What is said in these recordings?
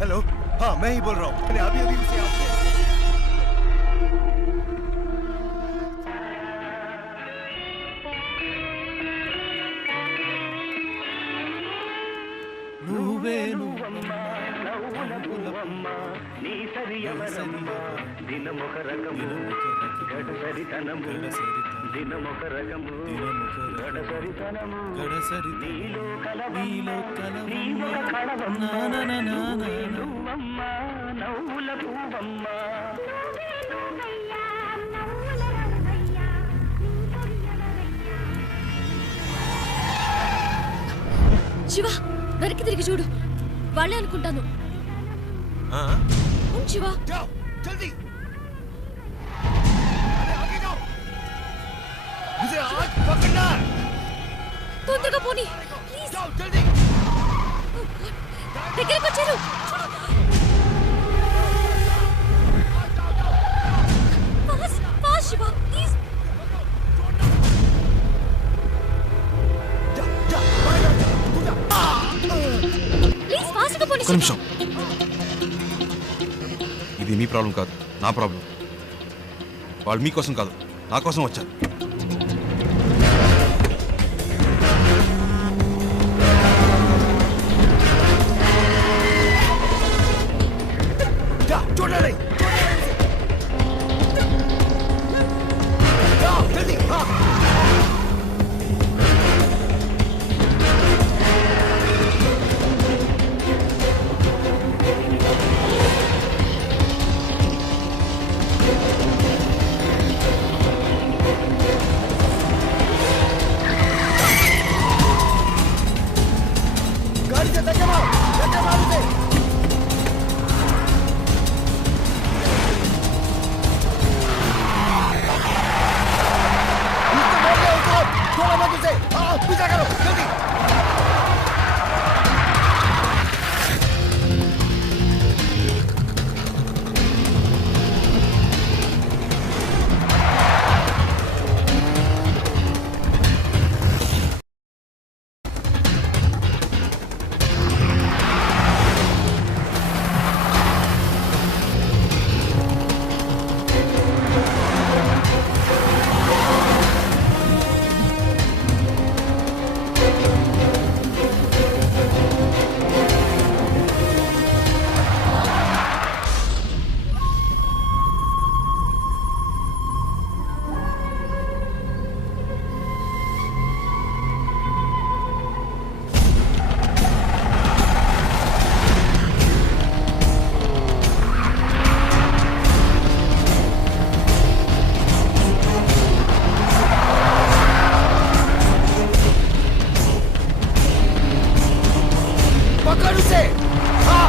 Hello, हाँ मैं ही बोल रहा हूँ। मैंने अभी अभी उसे आपसे శివ వెనక్కి తిరిగి చూడు వాళ్ళే అనుకుంటాను శివ जाओ जल्दी आगे जाओ मुझे आज पकड़ना है తొందరగా పోనీ ప్లీజ్ जाओ जल्दी దగ్గరికి వచ్చారు fast fast Shiva please please fast గా పోనీ ఒక్క నిమిషం. ఇది మీ ప్రాబ్లం కాదు, నా ప్రాబ్లం. వాళ్ళు మీకోసం కాదు, నా కోసం వచ్చారు. जा छोड़ना नहीं जाओ जल्दी हाँ गाड़ी से धक्के मारो उसे छोड़ो मत उसे हाँ पीछा करो जल्दी पकड़ उसे हाँ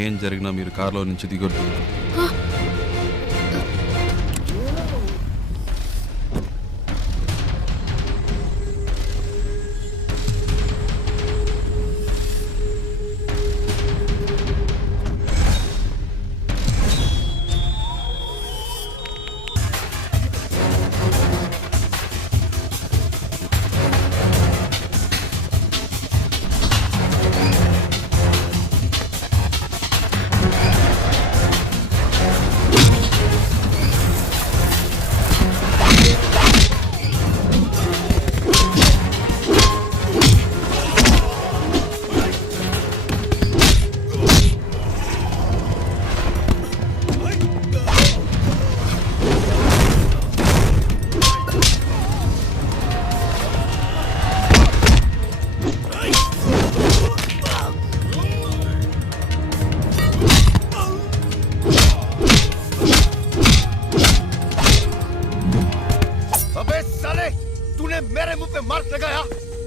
ఏం జరిగినా మీరు కారులో నుంచి దిగొద్దు.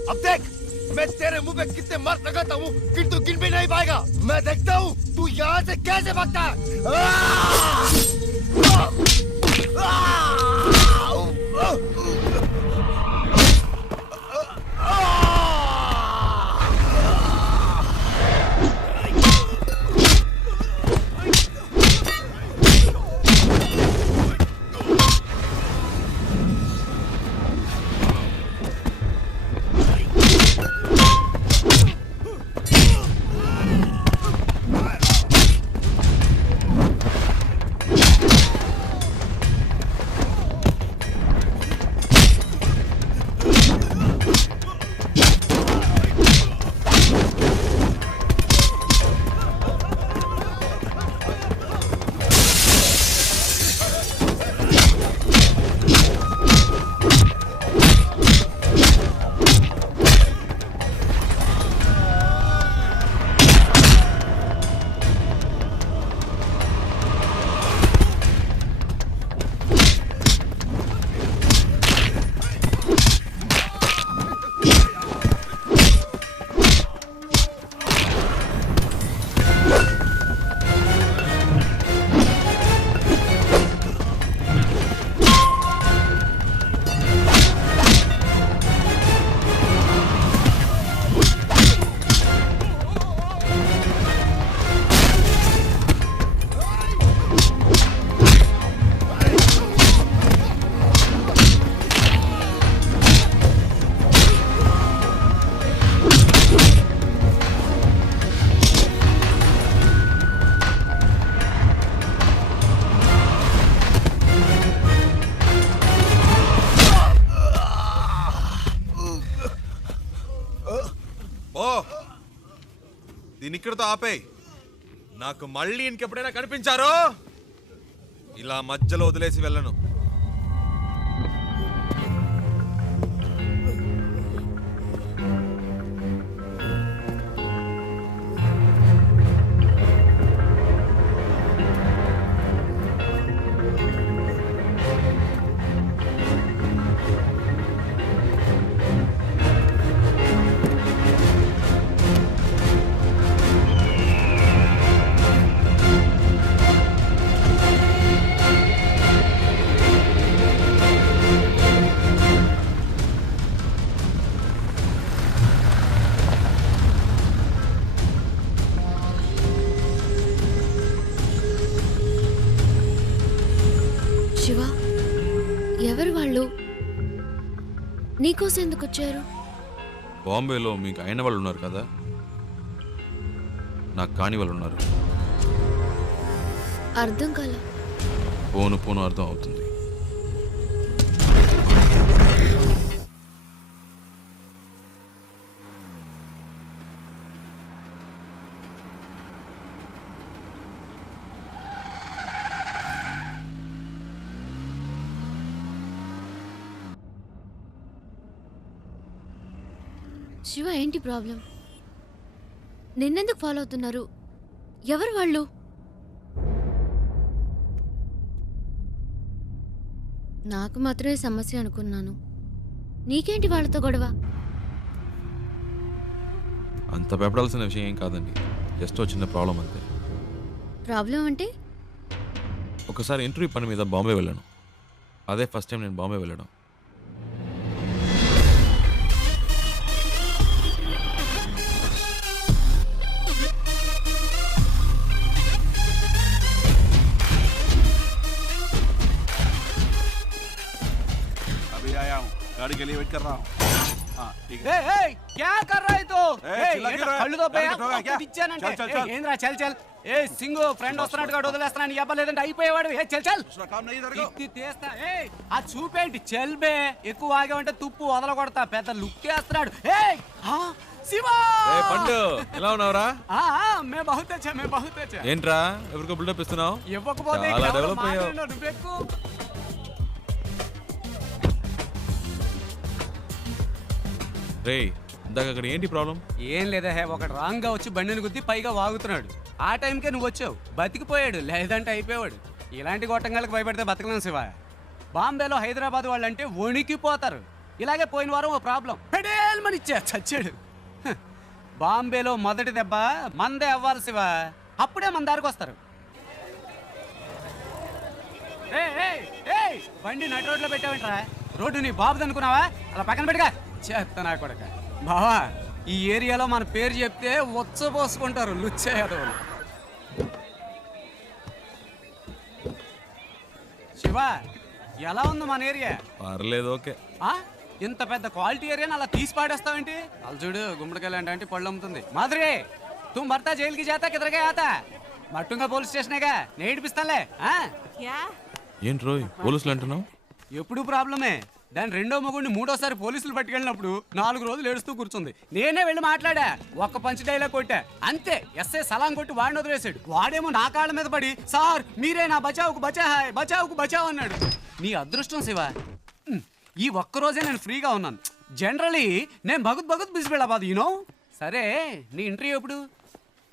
अब देख मैं तेरे मुंह पे कितने मार लगाता हूँ फिर तू गिन भी नहीं पाएगा मैं देखता हूँ तू यहाँ से कैसे भागता है దీని ఇక్కడతో ఆపేయ్ నాకు మళ్ళీ ఇంకెప్పుడైనా కనిపించారో ఇలా మధ్యలో వదిలేసి వెళ్ళను శివ ఎవరు వాళ్ళు నీకోసం ఎందుకు వచ్చారు బాంబేలో మీకు అయిన వాళ్ళు ఉన్నారు కదా నాకు కాని వాళ్ళు ఉన్నారు అర్థం కాల పోను పోను అర్థం అవుతుంది శివ ఏంటి ప్రాబ్లం నిన్నెందుకు ఫాలో అవుతున్నారు ఎవరు వాళ్ళు నాకు మాత్రమే సమస్య అనుకున్నాను నీకేంటి వాళ్ళతో గొడవ అంత భయపడాల్సిన విషయం ఏం కాదండి జస్ట్ చిన్న ప్రాబ్లం అంతే ప్రాబ్లం అంటే ఒకసారి ఇంటర్వ్యూ పని మీద బాంబే వెళ్ళాను అదే ఫస్ట్ టైం నేను బాంబే వెళ్ళడం गाड़ी के लिए वेट कर रहा हूँ हाँ ठीक है क्या कर रहा है तो कళ్ళు చల్ చల్ ఏ సింగు ఫ్రెండ్ వస్తున్నట్టుగా వదిలేస్తున్నాను ఇవ్వలేదంటే అయిపోయేవాడు ఏ చల్ చల్ काम नहीं इधर को ఇది తీస్తా ఏ ఆ చూపేంటి చల్ బే ఎక్కువ ఆగేవంటే తుప్పు వదల కొడతా పెద్ద లుక్ వేస్తున్నాడు ఏ శివా పండు ఎలా ఉన్నావురా మే బహుత్ అచ్చా మే బహుత్ అచ్చా ఏంట్రా ఎవరికో బిల్డప్ ఇస్తున్నావు ఇవ్వకపోతే చాలా డెవలప్ అయ్యావు నువ్వెక్కు రేయ్ ఇందాక అక్కడ ఏంటి ప్రాబ్లం ఏం లేదా హే ఒకడు రాంగ్ గా వచ్చి బండిని గుద్ది పైగా వాగుతున్నాడు ఆ టైంకే నువ్వు వచ్చావు బతికిపోయాడు లేదంటే అయిపోయాడు ఇలాంటి గొట్టంగాలకు భయపడితే బతకలేం శివ బాంబేలో హైదరాబాద్ వాళ్ళంటే వణికిపోతారు ఇలాగే పోయిన వారం ఓ ప్రాబ్లం పెడేల్ పేల్మని ఇచ్చా చచ్చాడు. బాంబేలో మొదటి దెబ్బ మందే అవ్వాలి శివ, అప్పుడే మన దారికి వస్తారు. బండి నటు రోడ్లో పెట్టావేంట్రా? రోడ్డు నీ బాబుది అనుకున్నావా? అలా పక్కన పెట్టుగా చేస్తా కొడక. బావా, ఈ ఏరియాలో మన పేరు చెప్తే పోసుకుంటారు లుచ్చే యాదవులు. శివ, ఎలా ఉంది మన ఏరియా? పర్లేదు, ఓకే. ఇంత పెద్ద క్వాలిటీ ఏరియాని అలా తీసి పాడేస్తావేంటి? అలా చూడు, గుమ్మడికాయలు అంటే పళ్ళు అమ్ముతుంది. మాధురి, तुम भरता जेल की जाता किधर गया आता? మట్టుంగా పోలీస్ స్టేషనేగా, నేను ఏడిపిస్తానులే. ఏంటి రోయ్ పోలీసులు అంటున్నావు? ఎప్పుడు ప్రాబ్లమే. దాని రెండో మొగుడిని మూడోసారి పోలీసులు పట్టుకెళ్ళినప్పుడు 4 రోజులు ఏడుస్తూ కూర్చుంది. నేనే వెళ్ళి మాట్లాడా, ఒక్క పంచ్ డైలాగ్ కొట్టా అంతే. ఎస్ఐ సలాం కొట్టి వాడిని వదిలేశాడు. వాడేమో నా కాళ్ళ మీద పడి, సార్ మీరే నా బచావుకు బచావు అన్నాడు. నీ అదృష్టం శివ, ఈ ఒక్కరోజే నేను ఫ్రీగా ఉన్నాను. జనరలీ నేను భగత్ బిజీ వెళ్ళబాదు యూనో. సరే, నీ ఇంటర్వ్యూ ఎప్పుడు?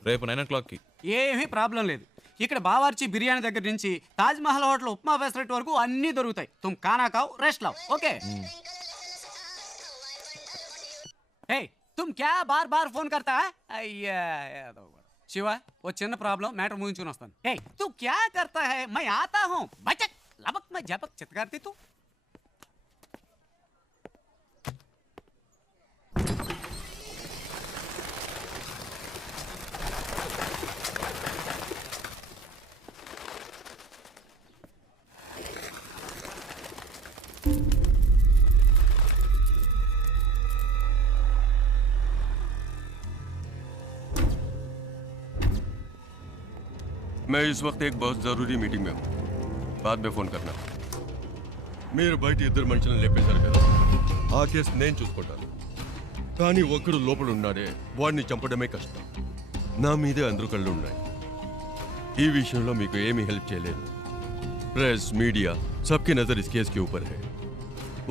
రేపు 9 o'clockకి. ఏమీ ప్రాబ్లం లేదు. ఇక్కడ బావార్చి బిర్యానీ దగ్గర నుంచి తాజ్ మహల్ హోటల్ ఉప్మా ఫెసిలిటీ వరకు అన్నీ దొరుకుతాయి. తుమ్ ఖానా ఖాओ, రెస్ట్ లాओ, ఓకే? ఏ తుమ్ క్యా బార్ బార్ ఫోన్ కర్తా? అయ్యా శివ, ఓ చిన్న ప్రాబ్లం, మ్యాటర్ ముగించుకుని వస్తాను. ఏ తూ క్యా కర్తా హై? మై ఆతా హూ, బచక్ లబక్ మై జబక్ చిత్కార్తి తూ. मैं इस वक्त एक बहुत जरूरी मीटिंग में हूँ, बाद में फोन करना. మీరు బయట ఇద్దరు మనుషులను లేపేశారు కదా, ఆ కేసు నేను చూసుకుంటాను. కానీ ఒక్కడు లోపల ఉన్నాడే, వాడిని చంపడమే కష్టం. నా మీదే అందరూ కళ్ళు ఉన్నాయి. ఈ విషయంలో మీకు ఏమీ హెల్ప్ చేయలేదు. Press, media సబ్కి Nazar is case కి ఊపర్ హై.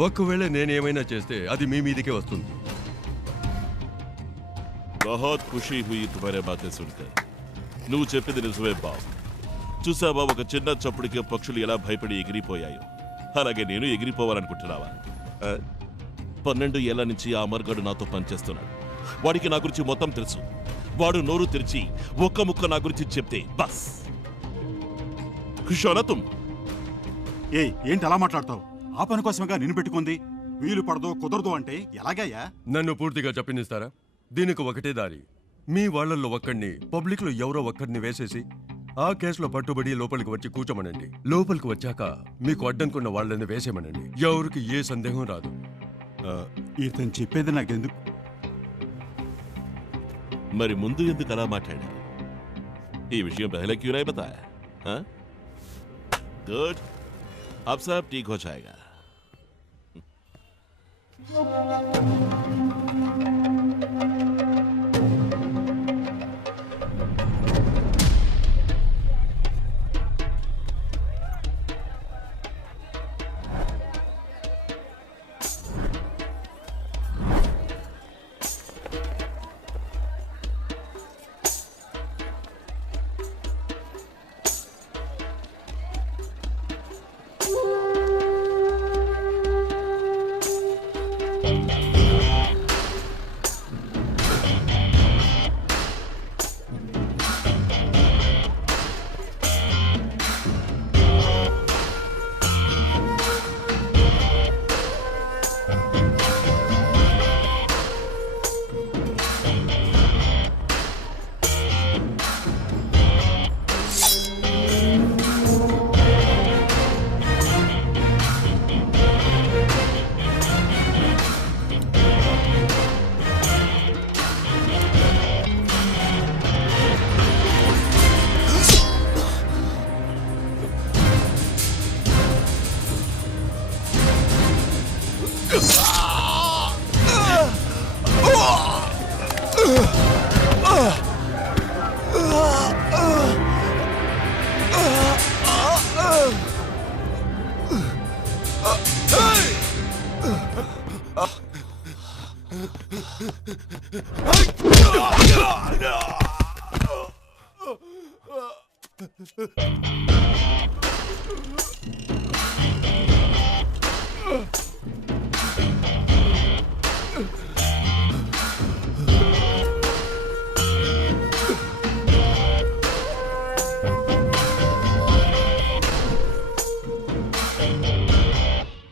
ఒకవేళ నేనేమైనా చేస్తే అది మీ మీదకే వస్తుంది. बहुत खुशी हुई तुम्हारे बातें सुनकर. నువ్వు చెప్పింది నిజమే బాబు. చూసావా, ఒక చిన్న చప్పుడికి పక్షులు ఎలా భయపడి ఎగిరిపోయాయో, అలాగే నేను ఎగిరిపోవాలనుకుంటున్నావా? 12 ఏళ్ల నుంచి ఆ అమర్గాడు నాతో పనిచేస్తున్నాడు. వాడికి నా గురించి మొత్తం తెలుసు. వాడు నోరు తెరిచి ఒక్క ముక్క నా గురించి చెప్తే బస్ ఖుషోనతుం. ఏంటి అలా మాట్లాడతావు? ఆ పని కోసమేగా నిన్ను పెట్టుకుంది. వీలు పడదో కుదరదు అంటే ఎలాగయ్యా? నన్ను పూర్తిగా చెప్పనిస్తారా? దీనికి ఒకటే దారి. మీ వాళ్ళల్లో ఒక్కడిని, పబ్లిక్ లో ఎవరో ఒక్కడిని వేసేసి ఆ కేసులో పట్టుబడి లోపలికి వచ్చి కూర్చోమనండి. లోపలికి వచ్చాక మీకు అడ్డంకున్న వాళ్ళని వేసేమనండి. ఎవరికి ఏ సందేహం రాదు. ఇతను చెప్పేది నాకెందుకు? మరి ముందు ఎందుకు అలా మాట్లాడా? ఈ విషయం పहले क्यों नहीं बताया? हाँ? गुड, अब सब ठीक हो जाएगा.